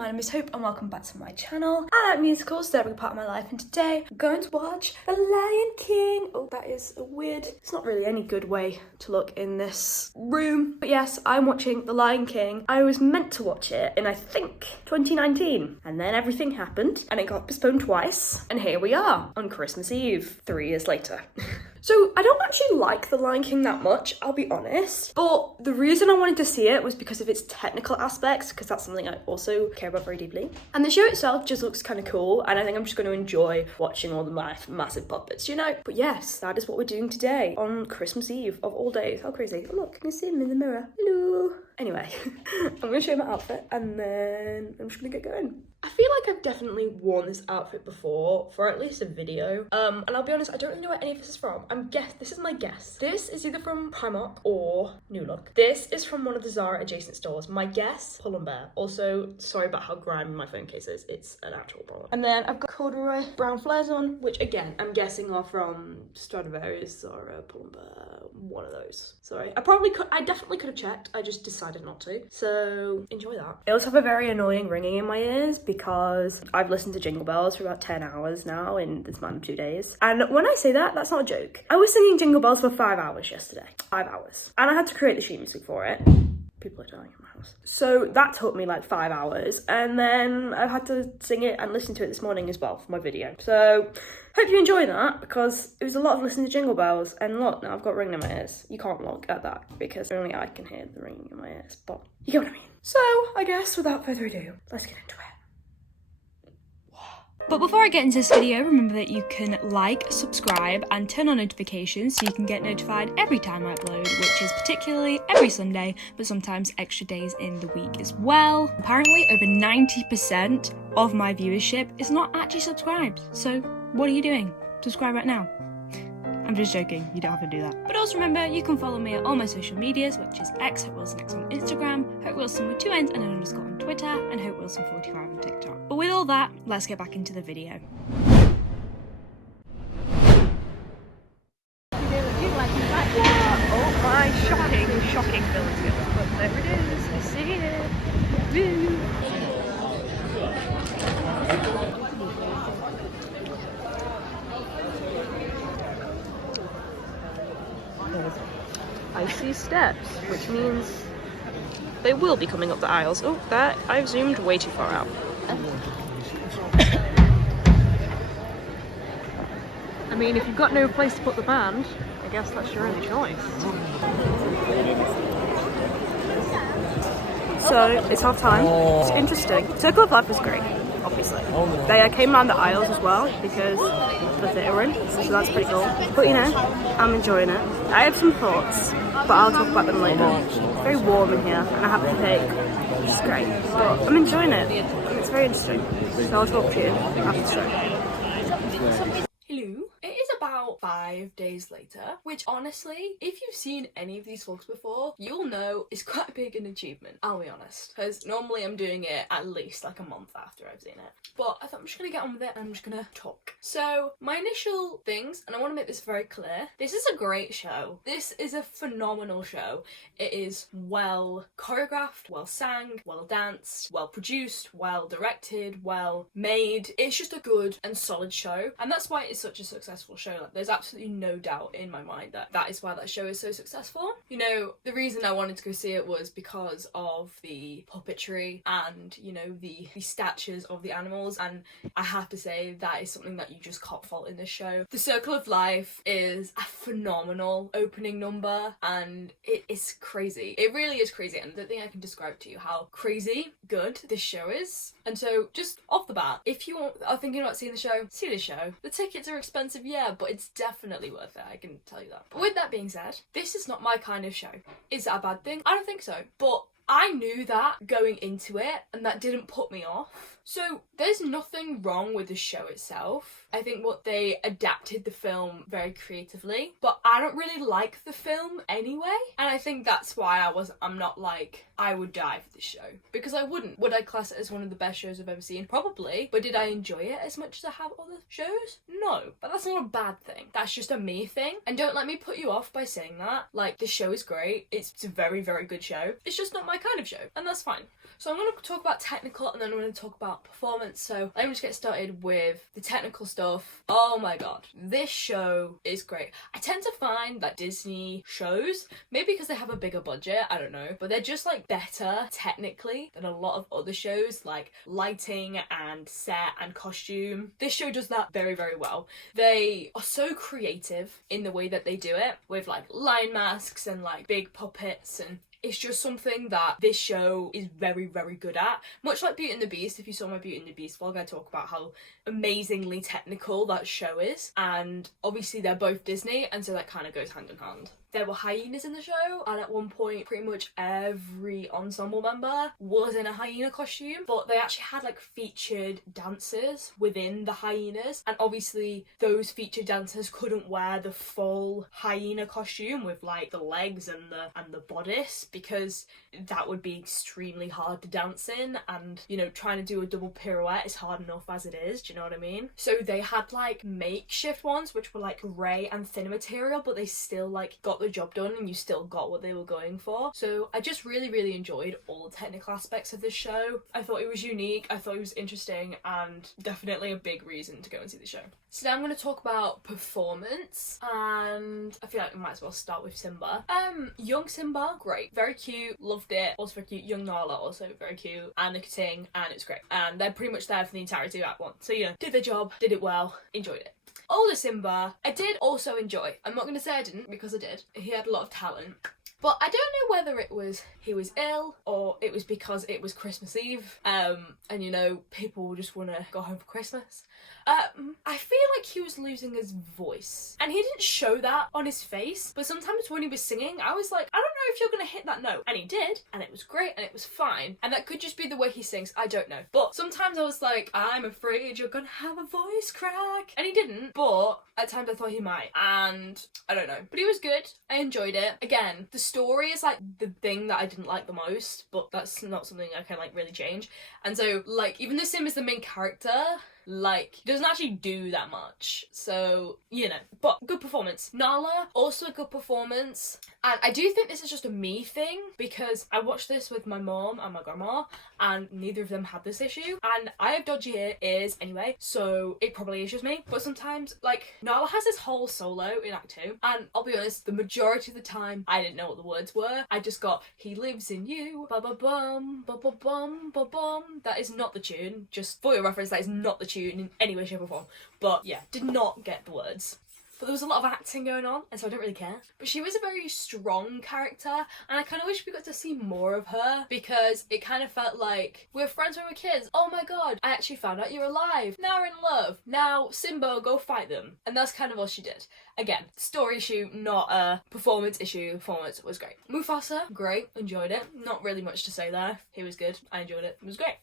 my name is Hope and welcome back to my channel. I like musicals, they're a big part of my life, and today I'm going to watch The Lion King. Oh, that is a weird, it's not really any good way to look in this room. But yes, I'm watching The Lion King. I was meant to watch it in, I think, 2019. And then everything happened and it got postponed twice. And here we are on Christmas Eve, 3 years later. So I don't actually like The Lion King that much, I'll be honest. But the reason I wanted to see it was because of its technical aspects, because that's something I also care about very deeply. And the show itself just looks kind of cool, and I think I'm just going to enjoy watching all the massive puppets, you know? But yes, that is what we're doing today on Christmas Eve of all days. How crazy. Oh look, can you see him in the mirror? Hello. Anyway, I'm going to show you my outfit and then I'm just going to get going. I feel like I've definitely worn this outfit before for at least a video. And I'll be honest, I don't really know where any of this is from. This is my guess. This is either from Primark or New Look. This is from one of the Zara adjacent stores. My guess, Pull & Bear. Also, sorry about how grimy my phone case is. It's an actual problem. And then I've got corduroy brown flares on, which again, I'm guessing are from Stradivarius, Zara, Pull & Bear, one of those. Sorry. I definitely could have checked. I just decided not to. So enjoy that. I also have a very annoying ringing in my ears because I've listened to Jingle Bells for about 10 hours now in the span of 2 days. And when I say that, that's not a joke. I was singing Jingle Bells for 5 hours yesterday. 5 hours. And I had to create the sheet music for it. People are dying in my house. So that took me like 5 hours. And then I had to sing it and listen to it this morning as well for my video. So hope you enjoy that because it was a lot of listening to Jingle Bells. And look, now I've got ringing in my ears. You can't look at that because only I can hear the ringing in my ears. But you get what I mean. So I guess without further ado, let's get into it. But before I get into this video, remember that you can like, subscribe and turn on notifications so you can get notified every time I upload, which is particularly every Sunday, but sometimes extra days in the week as well. Apparently over 90% of my viewership is not actually subscribed, so what are you doing? Subscribe right now. I'm just joking, you don't have to do that. But also remember, you can follow me at all my social medias, which is X, Hope Wilson X on Instagram, Hope Wilson with 2 N's and an underscore on Twitter, and Hope Wilson 45 on TikTok. But with all that, let's get back into the video. Oh my shocking villain skills. But there it is, I see it. Woo. Icy steps, which means they will be coming up the aisles. Oh, that I've zoomed way too far out. I mean, if you've got no place to put the band, I guess that's your only choice. So it's half time. It's interesting. Circle of Life was great, obviously. They came around the aisles as well because the theatre we're in, so that's pretty cool. But you know, I'm enjoying it. I have some thoughts, but I'll talk about them later. It's very warm in here, and I have a headache, which is great. But I'm enjoying it. It's very interesting. So I'll talk to you after the show. Hello. It is about 5 days later, which honestly, if you've seen any of these vlogs before, you'll know it's quite big an achievement, I'll be honest. Because normally I'm doing it at least like a month after I've seen it. But I thought I'm just gonna get on with it and I'm just gonna talk. So my initial things, and I want to make this very clear, this is a great show. This is a phenomenal show. It is well choreographed, well sang, well danced, well produced, well directed, well made. It's just a good and solid show, and that's why it's such a successful show. Like, there's absolutely no doubt in my mind that that is why that show is so successful. You know, the reason I wanted to go see it was because of the puppetry and, you know, the statures of the animals, and I have to say that is something that you just can't fault in this show. The Circle of Life is a phenomenal opening number and it is crazy. It really is crazy, and I don't think I can describe to you how crazy good this show is. And so just off the bat, if you are thinking about seeing the show, see the show. The tickets are expensive, yeah, but it's definitely worth it, I can tell you that. But with that being said, this is not my kind of show. Is that a bad thing? I don't think so. But I knew that going into it, and that didn't put me off. So there's nothing wrong with the show itself. I think what they adapted the film very creatively, but I don't really like the film anyway. And I think that's why I'm not like, I would die for this show, because I wouldn't. Would I class it as one of the best shows I've ever seen? Probably. But did I enjoy it as much as I have other shows? No. But that's not a bad thing. That's just a me thing. And don't let me put you off by saying that. Like, the show is great. It's a very, very good show. It's just not my kind of show. And that's fine. So I'm going to talk about technical and then I'm going to talk about performance. So let me just get started with the technical stuff. Oh my god, this show is great. I tend to find that Disney shows, maybe because they have a bigger budget, I don't know, but they're just like better technically than a lot of other shows, like lighting and set and costume. This show does that very, very well. They are so creative in the way that they do it, with like lion masks and like big puppets, and it's just something that this show is very, very good at. Much like Beauty and the Beast, if you saw my Beauty and the Beast vlog, I talk about how amazingly technical that show is. And obviously they're both Disney, and so that kind of goes hand in hand. There were hyenas in the show, and at one point pretty much every ensemble member was in a hyena costume, but they actually had like featured dancers within the hyenas, and obviously those featured dancers couldn't wear the full hyena costume with like the legs and the bodice, because that would be extremely hard to dance in, and you know, trying to do a double pirouette is hard enough as it is, do you know what I mean? So they had like makeshift ones which were like grey and thinner material, but they still like got the job done and you still got what they were going for. So I just really, really enjoyed all the technical aspects of this show. I thought it was unique, I thought it was interesting, and definitely a big reason to go and see the show. So now I'm going to talk about performance, and I feel like we might as well start with Simba. Young Simba, great, very cute, loved it, also very cute. Young Nala, also very cute, and the Ting, and it's great. And they're pretty much there for the entirety of Act 1. So yeah, did their job, did it well, enjoyed it. Older Simba, I did also enjoy. I'm not going to say I didn't, because I did. He had a lot of talent. But I don't know whether it was he was ill or it was because it was Christmas Eve, and you know, people just want to go home for Christmas. I feel like he was losing his voice, and he didn't show that on his face, but sometimes when he was singing, I was like, I don't know if you're gonna hit that note, and he did, and it was great, and it was fine, and that could just be the way he sings, I don't know, but sometimes I was like, I'm afraid you're gonna have a voice crack, and he didn't, but at times I thought he might, and I don't know, but he was good, I enjoyed it. Again, the story is like the thing that I didn't like the most, but that's not something I can like really change, and so like, even though Simba's the main character, like, he doesn't actually do that much, so, you know, but good performance. Nala, also a good performance, and I do think this is just a me thing, because I watched this with my mom and my grandma, and neither of them had this issue, and I have dodgy ears anyway, so it probably is just me, but sometimes, like, Nala has this whole solo in Act 2, and I'll be honest, the majority of the time, I didn't know what the words were. I just got, he lives in you, ba-ba-bum, ba-ba-bum, ba-bum. That is not the tune, just for your reference, that is not the tune in any way, shape or form, but yeah, did not get the words. But there was a lot of acting going on, and so I don't really care. But she was a very strong character, and I kind of wish we got to see more of her, because it kind of felt like, we're friends when we're kids, oh my god, I actually found out you're alive, now we're in love, now Simba, go fight them. And that's kind of all she did. Again, story issue, not a performance issue. Performance was great. Mufasa, great, enjoyed it. Not really much to say there. He was good, I enjoyed it, it was great.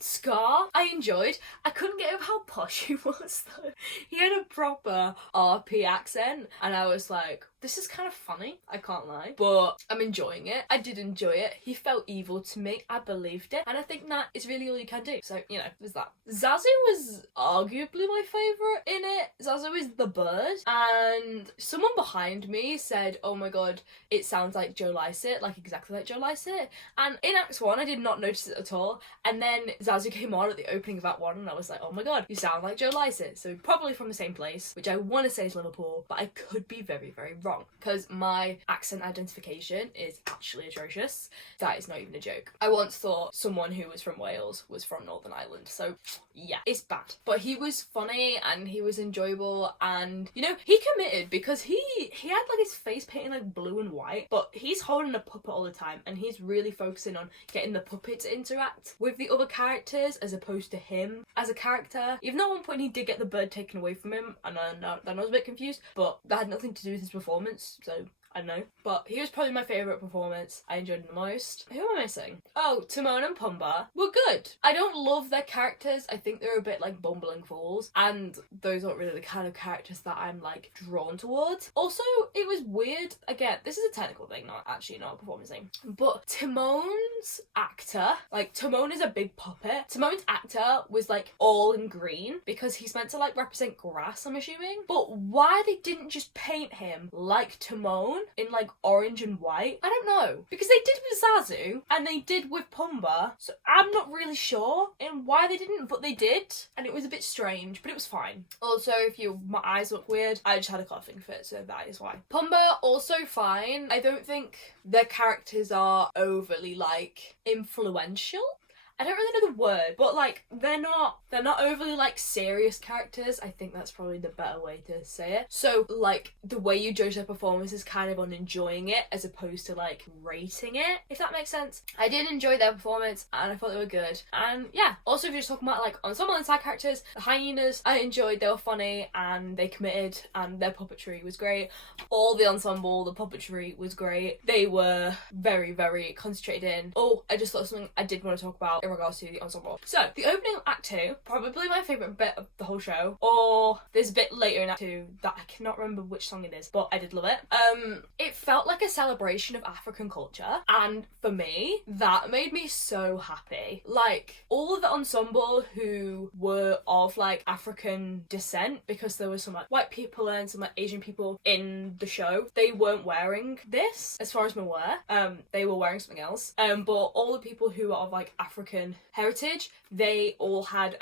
Scar, I enjoyed. I couldn't get over how posh he was though. He had a proper RP accent, and I was like, this is kind of funny, I can't lie, but I'm enjoying it. I did enjoy it. He felt evil to me, I believed it, and I think that is really all you can do. So, you know, there's that. Zazu was arguably my favourite in it. Zazu is the bird, and someone behind me said, oh my god, it sounds like Joe Lycett, like exactly like Joe Lycett, and in Act 1 I did not notice it at all, and then Zazu came on at the opening of Act 1 and I was like, oh my god, you sound like Joe Lycett, so probably from the same place, which I want to say is Liverpool, but I could be very, very wrong, because my accent identification is actually atrocious. That is not even a joke. I once thought someone who was from Wales was from Northern Ireland, so yeah, it's bad. But he was funny and he was enjoyable, and you know, he committed, because he had like his face painted like blue and white, but he's holding a puppet all the time, and he's really focusing on getting the puppet to interact with the other characters as opposed to him as a character. Even though at one point he did get the bird taken away from him, and I was a bit confused, but that had nothing to do with his performance, so I don't know. But he was probably my favourite performance. I enjoyed him the most. Who am I missing? Oh, Timon and Pumbaa were good. I don't love their characters. I think they're a bit like bumbling fools, and those aren't really the kind of characters that I'm like drawn towards. Also, it was weird. Again, this is a technical thing, not a performance thing. But Timon's actor, like Timon is a big puppet. Timon's actor was like all in green because he's meant to like represent grass, I'm assuming. But why they didn't just paint him like Timon shown in like orange and white. I don't know, because they did with Zazu and they did with Pumbaa, so I'm not really sure in why they didn't, but they did, and it was a bit strange, but it was fine. Also, if my eyes look weird, I just had a coughing fit, so that is why. Pumbaa, also fine. I don't think their characters are overly like influential. I don't really know the word, but like they're not overly like serious characters. I think that's probably the better way to say it. So like the way you judge their performance is kind of on enjoying it as opposed to like rating it, if that makes sense. I did enjoy their performance and I thought they were good. And yeah, also if you're just talking about like ensemble and side characters, the hyenas I enjoyed, they were funny and they committed and their puppetry was great. All the ensemble, the puppetry was great. They were very, very concentrated in. Oh, I just thought of something I did want to talk about in regards to the ensemble. So the opening of Act 2, probably my favourite bit of the whole show, or there's a bit later in Act 2 that I cannot remember which song it is, but I did love it. It felt like a celebration of African culture, and for me, that made me so happy. Like, all of the ensemble who were of like African descent, because there were some like white people and some like Asian people in the show, they weren't wearing this, as far as I'm aware. They were wearing something else. But all the people who are of like African heritage, they all had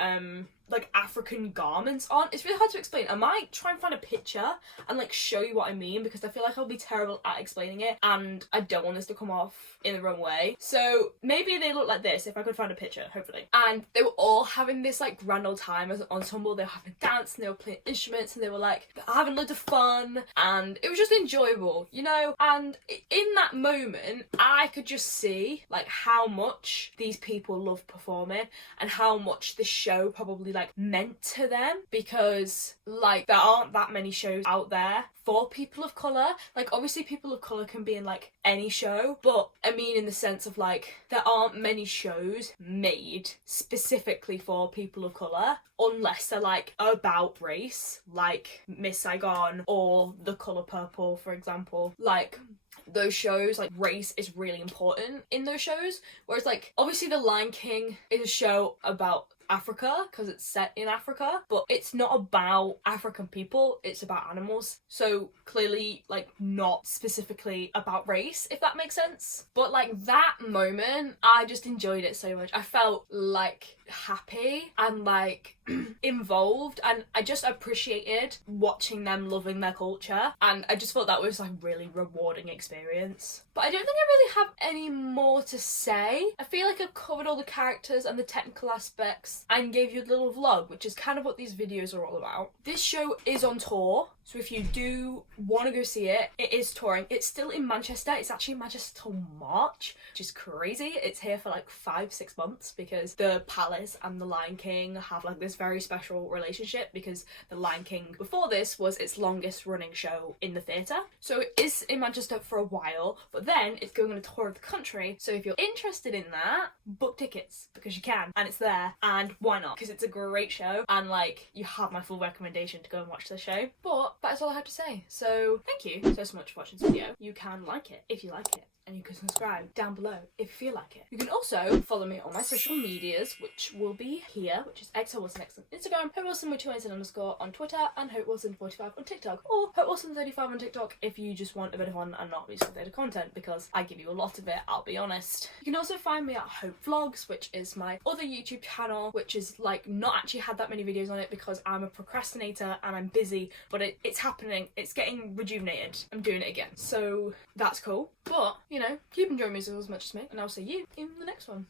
like African garments on. It's really hard to explain. I might try and find a picture and like show you what I mean, because I feel like I'll be terrible at explaining it and I don't want this to come off in the wrong way. So maybe they look like this if I could find a picture, hopefully. And they were all having this like grand old time as an ensemble. They were having a dance and they were playing instruments and they were like having loads of fun, and it was just enjoyable, you know? And in that moment, I could just see like how much these people love performing and how much the show probably like meant to them, because like there aren't that many shows out there for people of colour. Like obviously people of colour can be in like any show, but I mean in the sense of like there aren't many shows made specifically for people of colour, unless they're like about race, like Miss Saigon or The Colour Purple, for example. Like those shows, like race is really important in those shows, whereas like obviously The Lion King is a show about Africa because it's set in Africa, but it's not about African people, it's about animals, so clearly like not specifically about race, if that makes sense. But like that moment, I just enjoyed it so much. I felt like happy and like involved, and I just appreciated watching them loving their culture, and I just thought that was like really rewarding experience. But I don't think I really have any more to say. I feel like I've covered all the characters and the technical aspects and gave you a little vlog, which is kind of what these videos are all about. This show is on tour, so if you do want to go see it, it is touring. It's still in Manchester. It's actually in Manchester till March, which is crazy. It's here for like 5-6 months because the Palace and the Lion King have like this very special relationship, because the Lion King before this was its longest running show in the theatre. So it is in Manchester for a while, but then it's going on a tour of the country. So if you're interested in that, book tickets because you can, and it's there, and why not? Because it's a great show, and like you have my full recommendation to go and watch the show. But that's all I have to say. So thank you so much for watching this video. You can like it if you like it, and you can subscribe down below if you feel like it. You can also follow me on my social medias, which will be here, which is XHopeWilsonX on Instagram, HopeWilson with 2 _ on Twitter, and HopeWilson45 on TikTok, or HopeWilson35 on TikTok if you just want a bit of fun and not be of content, because I give you a lot of it, I'll be honest. You can also find me at Hope Vlogs, which is my other YouTube channel, which is like not actually had that many videos on it because I'm a procrastinator and I'm busy, but it's happening, it's getting rejuvenated, I'm doing it again, so that's cool. But you know, keep enjoying music as much as me, and I'll see you in the next one.